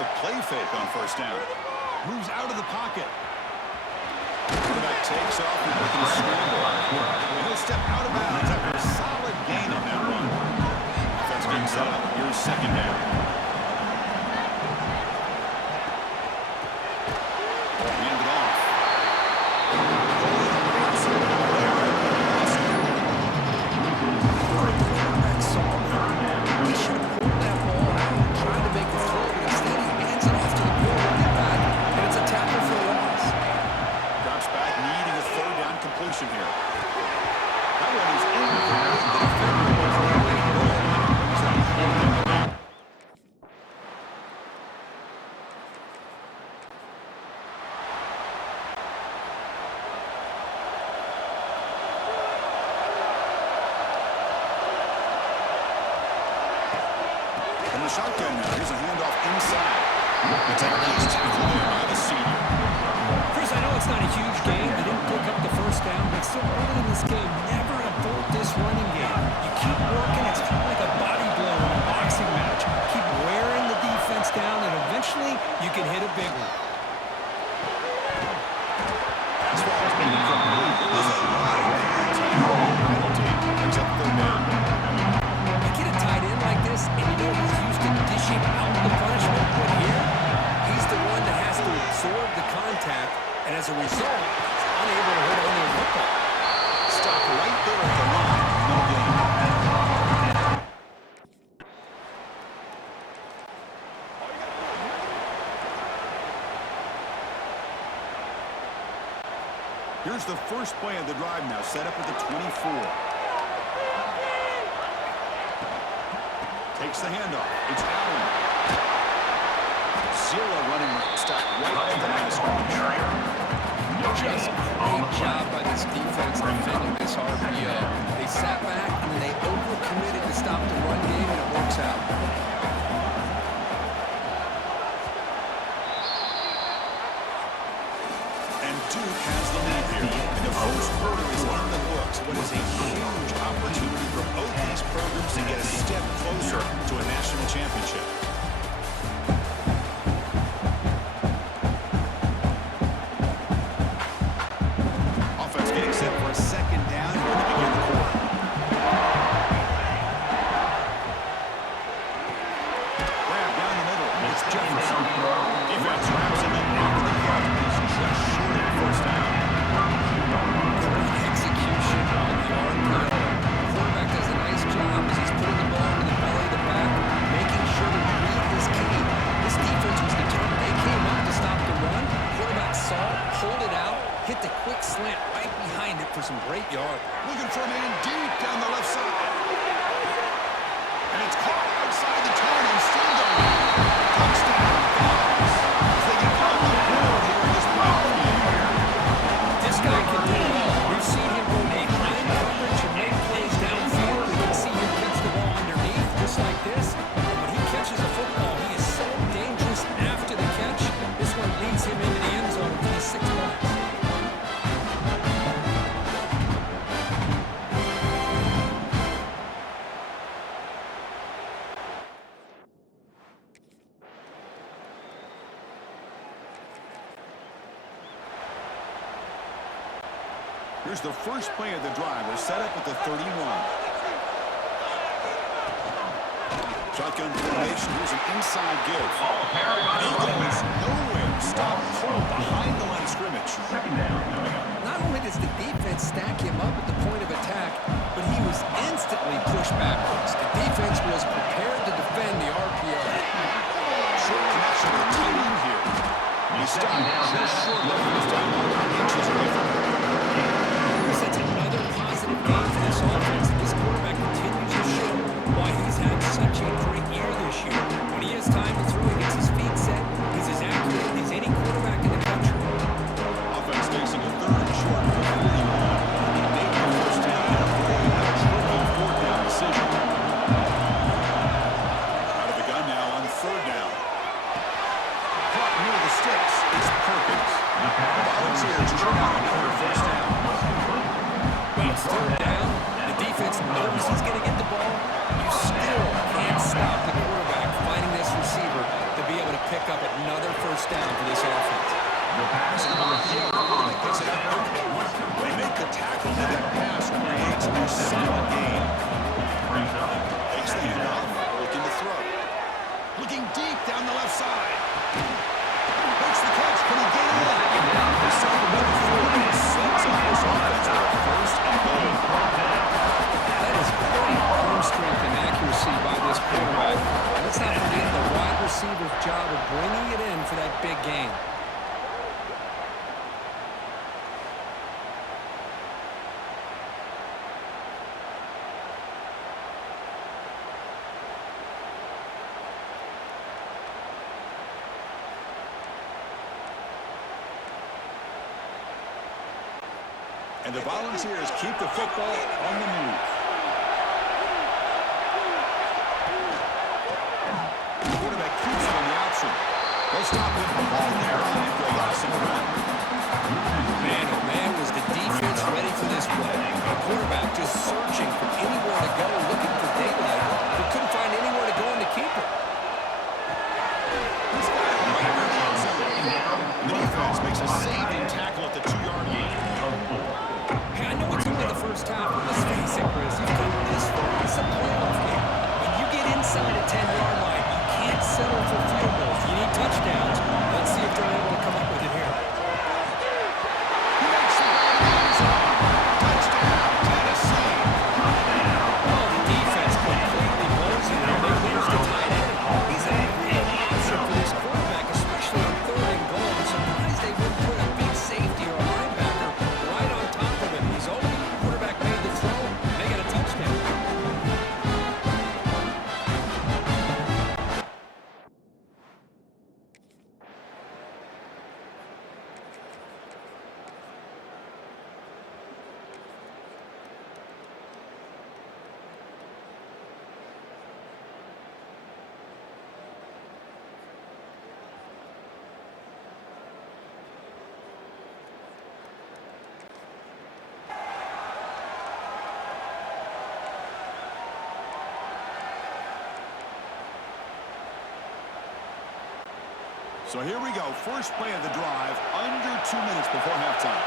the play fake on first down. Moves out of the pocket. Quarterback takes off and looking to scramble. And he'll step out of bounds after a solid gain on that run. Offense being set up. Here's second down. Hand it off. Quarterback saw that. He should have pulled that ball out and tried to make a throw, but instead he hands it off to the poor running back, and it's a tackle for a loss. Drops back, needing a third down completion here. That one is incomplete. The defender was letting go. Brings up fourth down. From the shotgun now, here's a handoff inside. It's a nice tackle there by the senior. Chris, I know it's not a huge game. They didn't pick up the first down, but still early in this game, never abort this running game. You keep working. It's kind of like a body blow in a boxing match. Keep wearing the defense down, and eventually you can hit a big one. Pass ball is incomplete. It was a line penalty. Brings up third down. You get a tight end like this, and you know he's used to dishing out the punishment, but here, he's the one that has to absorb the contact, and as a result, he's unable to hold on to the football. Stop right there at the line. No gain. Here's the first play of the drive now, set up at the 24. Takes the handoff. It's Allen. Zero running route. Stop right at the line of scrimmage. Just great job by this defense defending this RPO. They sat back, and then they overcommitted to stop the run game, and it works out. And Duke has the lead here. And the first quarter is in the books. What is a huge opportunity for both these programs to get a step closer to a national championship. Offense getting set for a second down here to begin the quarter. Grab down the middle. It's Jefferson. Defense wraps him in after the catch. He's just short of the first down. Great execution on the RPO. The quarterback does a nice job as he's putting the ball into the belly of the back, making sure to read his key. This defense was determined. They came up to stop the run. Quarterback saw it, pulled it out, hit the quick slant right behind it for some great yard. Looking for a man deep down the left side. And it's caught outside the 20 and still going. Touchdown, Dogs. As they get on the board here in this playoff game. This guy can do it all. We've seen him go behind coverage and make plays downfield. We can see him catch the ball underneath just like this. And when he catches a football, he is so dangerous after the catch. This one leads him into the end zone for 6 points. Here's the first play of the drive. They're set up at the 31. Shotgun formation. Here's an inside give. He goes nowhere. Stop cold behind the line of scrimmage. Not only does the defense stack him up at the point of attack, but he was instantly pushed backwards. The defense was prepared to defend the RPO. Short connection to the tight end here. He stopped just short of the first down. Inches away from him. That's another positive game for this offense. This quarterback continues to show why he's had such a great year this year. When he has time to throw, he gets his feet set. He's as accurate as any quarterback in the country. Offense facing a third and short of the 41. He made the first down and avoided a tricky fourth down decision. Out of the gun now on third down. Caught near the sticks. It's Perkins. Volunteers try another first down. Well, it's third down. The defense knows he's going to get the ball. You still can't stop the quarterback finding this receiver to be able able to pick up another first down for this offense. They make the tackle, and that pass creates a solid gain. Takes the handoff, looking to throw. Looking deep down the left side. Makes the catch. Can he get it in? The second number 4 and sets up this offense with a first and goal. That is great arm strength and accuracy by this quarterback. And let's not forget the wide receiver's job of bringing it in for that big gain. And the Volunteers keep the football on the move. The quarterback keeps it on the option. They'll stop him right there after a loss of ground. Man, oh man, was the defense ready for this play. The quarterback just searching for anywhere to go, looking for daylight, but couldn't find anywhere to go in to keep it. He's got it right near the end zone. The defense makes a saving tackle at the 2-yard line. Hey, I know it's only the first half, but let's face it, Chris. You've come this far. It's a playoff game. When you get inside a 10-yard line, you can't settle for field goals. You need touchdowns. Let's see if they're able to come up with it here. He makes the right zone. Touchdown, Tennessee. Oh, the defense completely blows it here. They lose the tight end. He's a real option for this quarterback, especially on 3rd and goal. I'm surprised they wouldn't put a big safety or a linebacker right on top of him. He's open. Quarterback made the throw. They got a touchdown. So here we go. First play of the drive, under 2 minutes before halftime.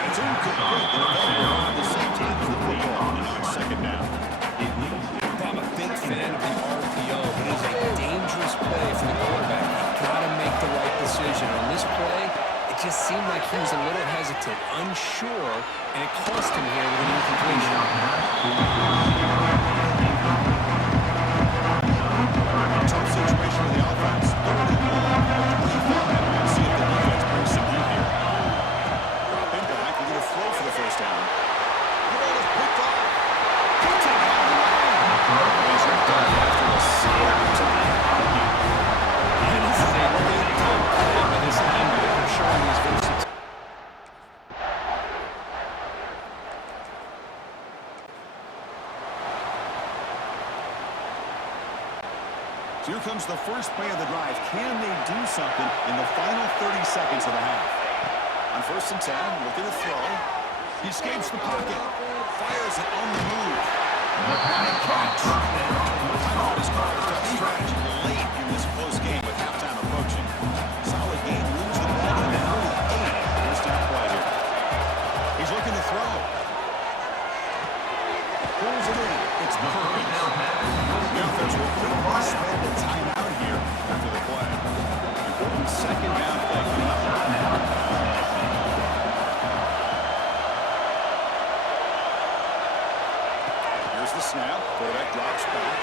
And it's incomplete. The defender on the same team as the football. And now it's second down. I'm a big fan of the RPO, but it is a dangerous play for the quarterback. You've got to make the right decision. On this play, it just seemed like he was a little hesitant, unsure, and it cost him here with an incompletion. Tough situation for the offense. 3rd and long. 25. We'll see if the defense brings some heat here. Dropping back. We're going to throw for the first down. The ball is picked off. Puts it on the line. He's ripped off after a solid time. And this is a big time play by this linebacker showing his versatility. So here comes the first play of the drive. Can they do something in the final 30 seconds of the half? On 1st and 10, looking to throw. He escapes the pocket. Fires it on the move. What a catch. Timeout is called a tough stretch late in this close game with halftime approaching. Solid game. Moves the ball to the early 8. First down play here. He's looking to throw. Pulls it in. It's perfect. The offense will quickly spend a timeout here after the play. Important second down play coming up. Here's the snap. Quarterback drops back.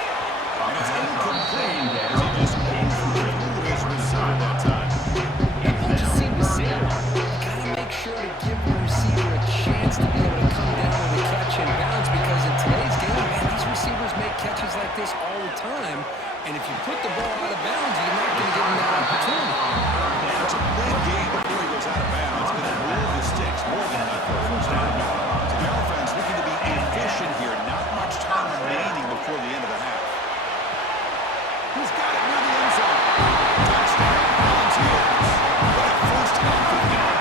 And it's incomplete as he just overthrew his receiver that time. That ball just seemed to sail. Got to make sure to give the receiver a chance to be able to come down with a catch and bounce, because in today's game, man, these receivers make catches like this all the time. And if you put the ball out of bounds, you're not going to give him that opportunity. It's a big game before he goes out of bounds. Going to move the sticks more than enough for a first down. So the offense looking to be efficient here. Not much time remaining before the end of the half. He's got it near the end zone. Touchdown, Volunteers. What a first half of the game.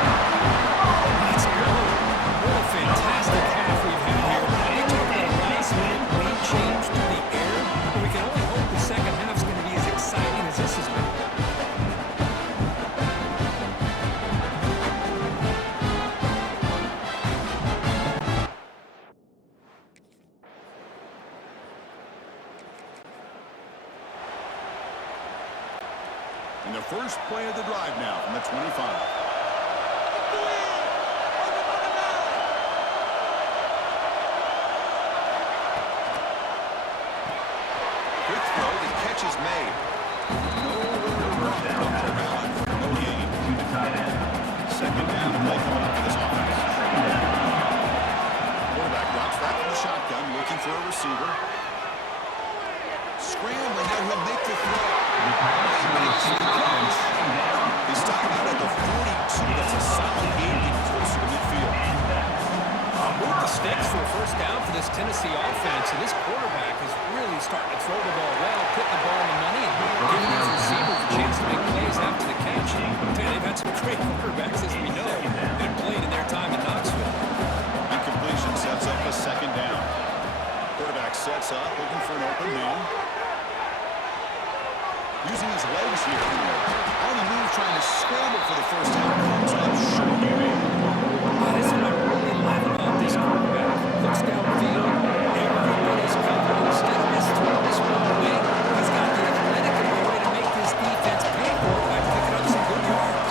Let's go. What a fantastic half we've had here. You talk about And the first play of the drive now from the 25. Quick throw, the catch is made. No gain. Second down play coming up for this offense. Quarterback drops back from the shotgun, looking for a receiver. Scrambling, now he'll make the throw. He makes the catch. He stopped out at the 42. That's a solid gain, getting closer to midfield. Move the sticks for a first down for this Tennessee offense, and this quarterback is really starting to throw the ball well, putting the ball in the money, and giving his receivers a chance to make plays after the catch. They've had some great quarterbacks, as we know, that have played in their time in Knoxville. Incompletion sets up a second down. Quarterback sets up, looking for an open man. Using his legs here. On the move, trying to scramble for the first down. Comes up short. This is what I really love about this quarterback. Looks downfield. Everybody's covered. Instead of just throwing this one away, he's got the athletic ability to make this defense pay for it by picking up some good yards.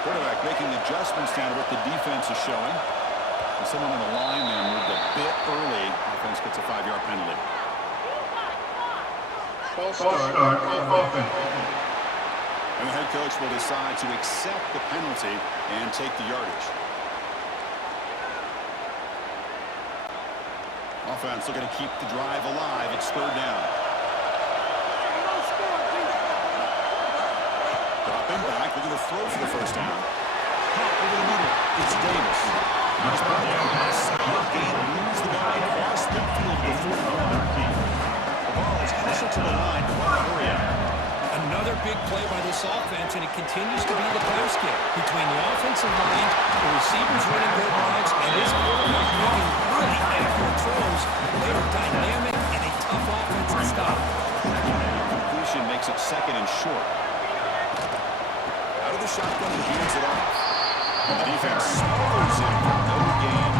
Quarterback making adjustments down to what the defense is showing. And someone on the line there moved a bit early. Offense gets a 5-yard penalty. False start on offense. And the head coach will decide to accept the penalty and take the yardage. Offense looking to keep the drive alive. It's third down. Dropping back, looking to throw for the first down. Pop over the middle. It's Davis. He's brought down by a solid gain. Moves the ball across midfield to the 40. The ball is hustled to the line. Hurry up. Another big play by this offense, and it continues to be the pass game between the offensive line, the receivers running good routes, and this quarterback making really accurate throws. They are dynamic and a tough offense to stop. Completion makes it second and short. Out of the shotgun, he hands it off. And the defense smothers him for no gain.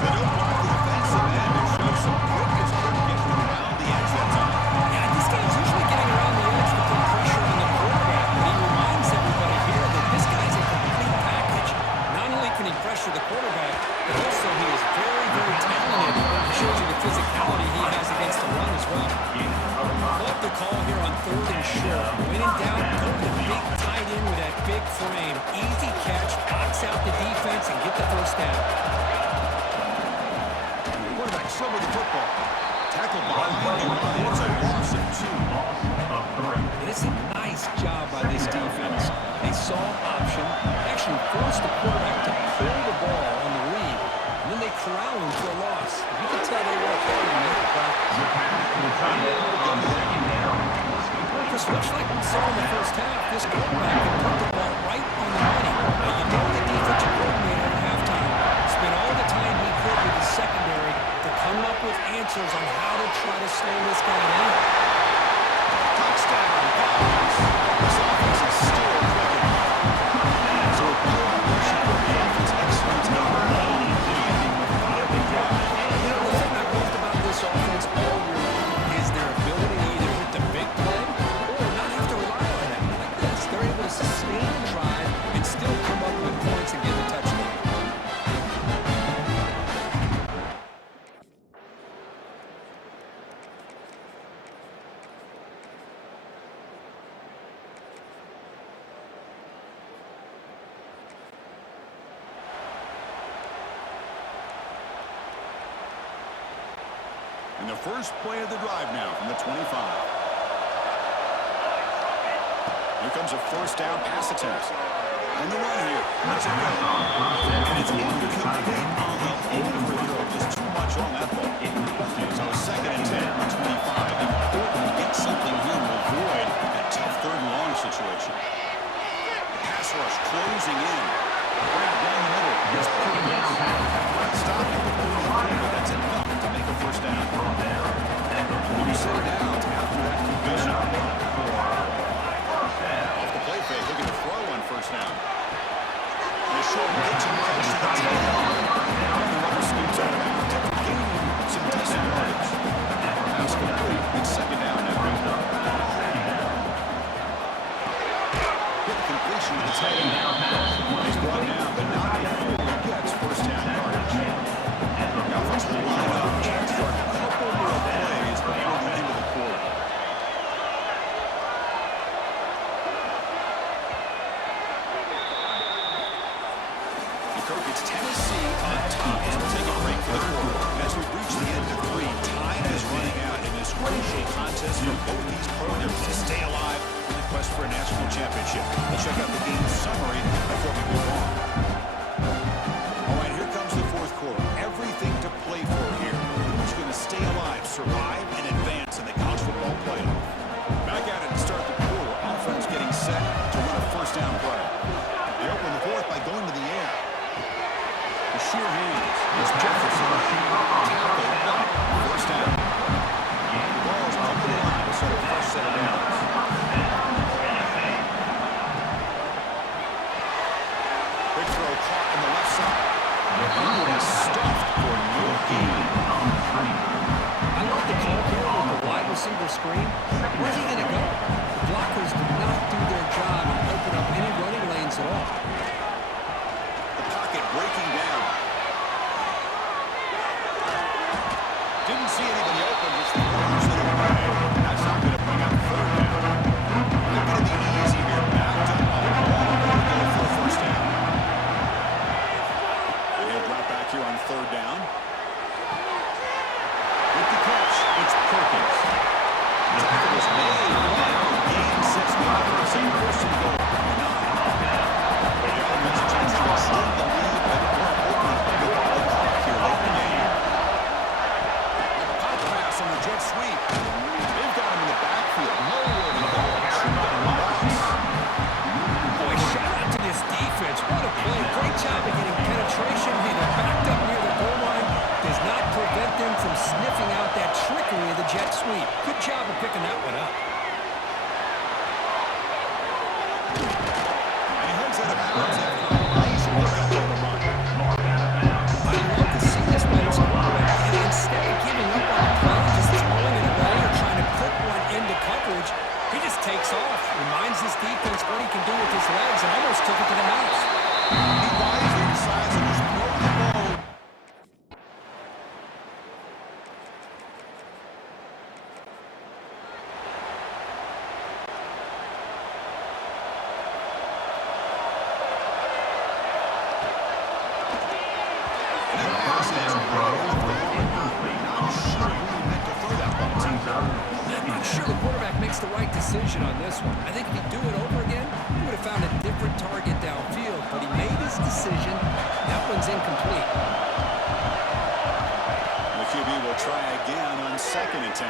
They don't block the defensive end and show some quickness toward getting around the edge that time. Yeah, this guy's usually getting around the edge to put pressure on the quarterback, but he reminds everybody here that this guy's a complete package. Not only can he pressure the quarterback, but also he is very, very talented. He shows you the physicality he has against the run as well. Love the call here on third and short. When in doubt, go to the big tight end with that big frame. Easy catch, box out the defense, and get the first down. Quarterback still with the football. Tackle behind the line. It's a loss of 2. And it's a nice job by this defense. They saw option, actually forced the quarterback to pull the ball on the read, and then they corral him for a loss. You can tell they work hard in that practice. Because much like we saw in the first half, this quarterback can put the ball right on the money. Now you know the defensive coordinator at halftime spent all the time he could with the secondary to come up with answers on how to try to slow this guy down. Touchdown. This offense is still clicking. So a good operation for the offense. Excellent number. Ending with another big drive. You know, the thing I've loved about this offense all year long is their ability to either hit the big play or not have to rely on that. Like this, they're able to sustain the drive and still come up with points and get the touchdown. And the first play of the drive now from the 25. Here comes a first down pass attempt. And the run here. That's a run. And it's incomplete on the overthrow. Just too much on that ball. So second and 10 on 25. Important to get something here to avoid that tough third and long situation. The pass rush closing in. Grab down the middle. It's perfect. Stop at the 43, but that's enough to make a first down. When you sit down after that completion. Off the play fake, looking to throw on first down. And a short pitch and catch to the 10. survive and advance in the college football playoff. Back at it to start the quarter. Offense getting set to run a first down play. They open the fourth by going to the air. The sheer hands. It's Jefferson. Tackle. First down. The ball is up the line to start a fresh set of downs. Big throw caught on the left side. Stuffed for no gain. I love the call here with the wide receiver screen. Where's he going to go? The blockers did not do their job and open up any running lanes at all. The pocket breaking down. Didn't see anybody open, just throws it away. That's not going to bring up third down. Not going to be easy here. Backed up on the ball. Going to go for a first down. And he'll drop back here on third down. With the catch, it's Perkins. The tackle was made. Gain 6 yards for a single first and goal. The offense a chance to extend the lead, but more importantly, with the clock here late in the game. A pop pass on the jet sweep. They've got him in the backfield. Nowhere to go. Boy, shout out to this defense. What a play. Great job of getting penetration. Hey, they're backed up near the goal line. Does not prevent them from sniffing out that trickery of the jet sweep. Good job of picking that one up. And he heads out of bounds after a nice pickup on the run. I love to see this by this quarterback. And instead of giving up on the play, just throwing it away or trying to put one into coverage, he just takes off, reminds his defense what he can do with his legs, and almost took it to the house. He wisely decides to just throw the ball. And that pass is right off the line. Not sure who meant to throw that ball to. I'm not sure the quarterback makes the right decision on this one. I think if he'd do it over again, he would have found a different target downfield, but he made his decision. That one's incomplete. The QB will try again on 2nd and 10.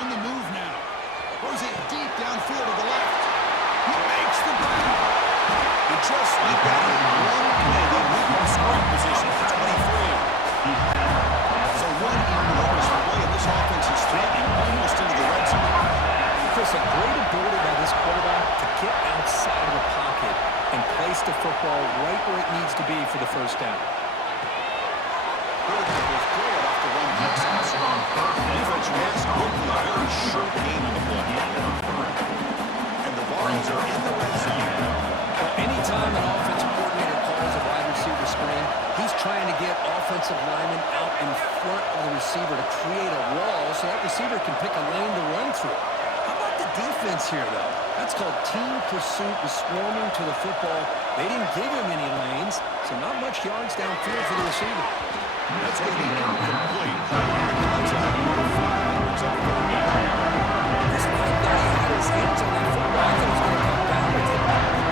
On the move now. Throws it deep downfield to the left. He makes the grab. And just like that, in one play, they move from scoring position to 23. So one enormous play, and this offense is threatening almost into the red zone. Chris, a great ability by this quarterback to get outside of the pocket and place the football right where it needs to be for the first down. Quarterback was cleared off the run pass. Defense reacts quickly, a very short gain on the play. And the Vols are in the red zone. Well, anytime an offensive coordinator calls a wide receiver screen, he's trying to get offensive linemen out in front of the receiver to create a wall so that receiver can pick a lane to run through. How about the defense here, though? That's called team pursuit and swarming to the football. They didn't give him any lanes, so not much yards downfield for the receiver. That's going to be incomplete. Contact number 5 brings up third down. This guy thought he had his hands on that football. I thought he was going to come down with it.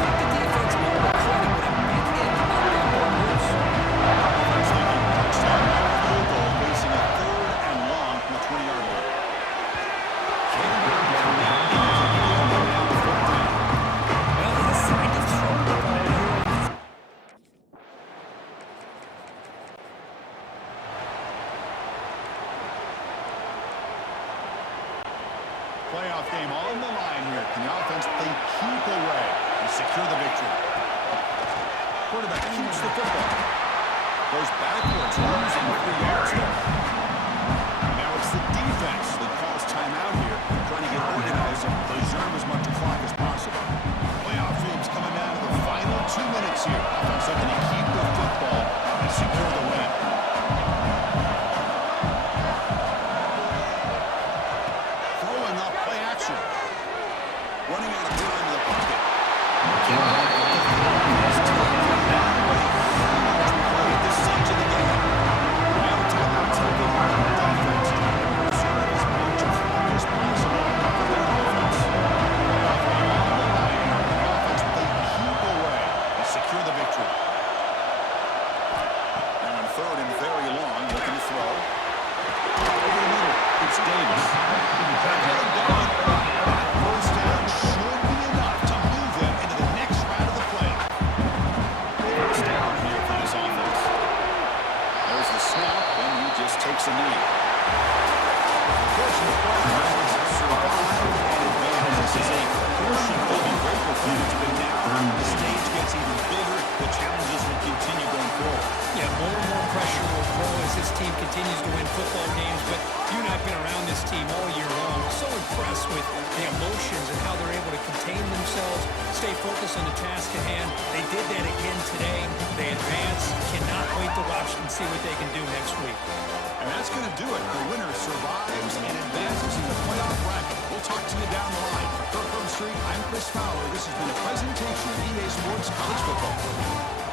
Give the defense all the credit with a big hit to knock that ball loose. Offense thinking touchdown by field goal, facing a 3rd and long from the 20-yard line. Campbell now incomplete down 4th down. Well, he decided to throw the ball here. Playoff game on the line here. Can the offense play keep away and secure the victory? Quarterback keeps the football. Goes backwards, losing 3 yards there. Now it's the defense that calls timeout here, trying to get organized and preserve as much clock as possible. Playoff game's coming down to the final 2 minutes here. Offense looking to keep the football and secure the win. Throwing off play action. Running out of time in the pocket. This stage of the game. Now Davis. They'll get him going. That first down should be enough to move them into the next round of the play. First down here for this offense. There's the snap, and he just takes a knee. Portion of progress is survive and advance. This is a portion they'll be grateful for, but now the stage gets even bigger. The challenges will continue going forward. Yeah, more and more pressure will grow as this team continues to win football games, but you and I have been around this team all year long. I'm so impressed with the emotions and how they're able to contain themselves, stay focused on the task at hand. They did that again today. They advance. Cannot wait to watch and see what they can do next week. And that's going to do it. The winner survives and advances in the playoff bracket. We'll talk to you down the line. For Kirkland Street, I'm Chris Fowler. This has been a presentation of EA Sports College Football.